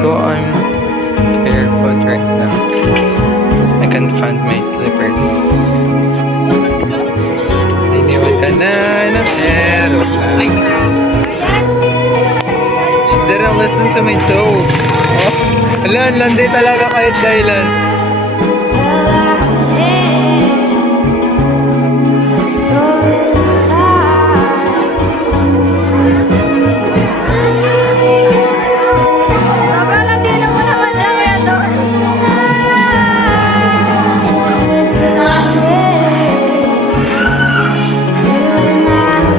So I'm barefoot right now. I can't find my slippers. Iniwan ka na ng aeroplane. She didn't listen to my soul. Oh, landi talaga kahit kailan.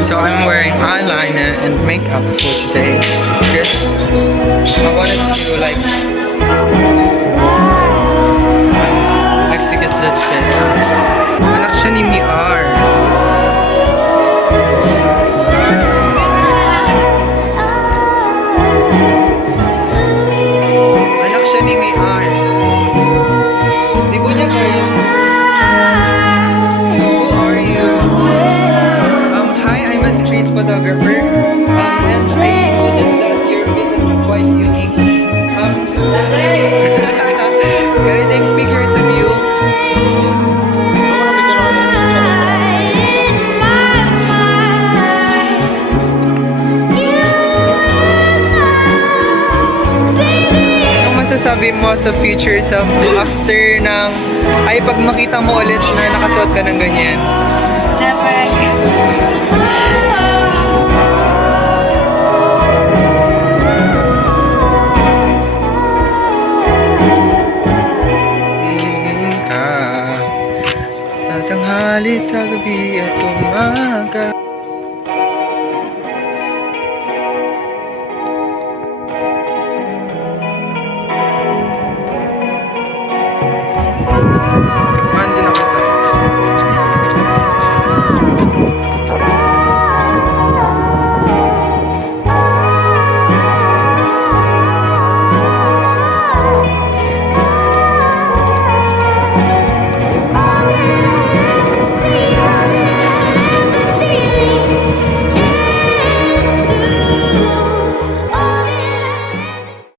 So I'm wearing eyeliner and makeup for today because I wanted to like Mexico's this fit. Anak siya ni Miar. Anak siya ni Miar. Di ba niya kayo? Who are you? Hi, I'm a street photographer. And I noticed that your fit is quite unique. Can I take pictures of you? Anong masasabi mo sa future self after ng pag makita mo ulit na nakasuot ka ng ganyan? Never again. Sa tanghali, sa gabi at umaga.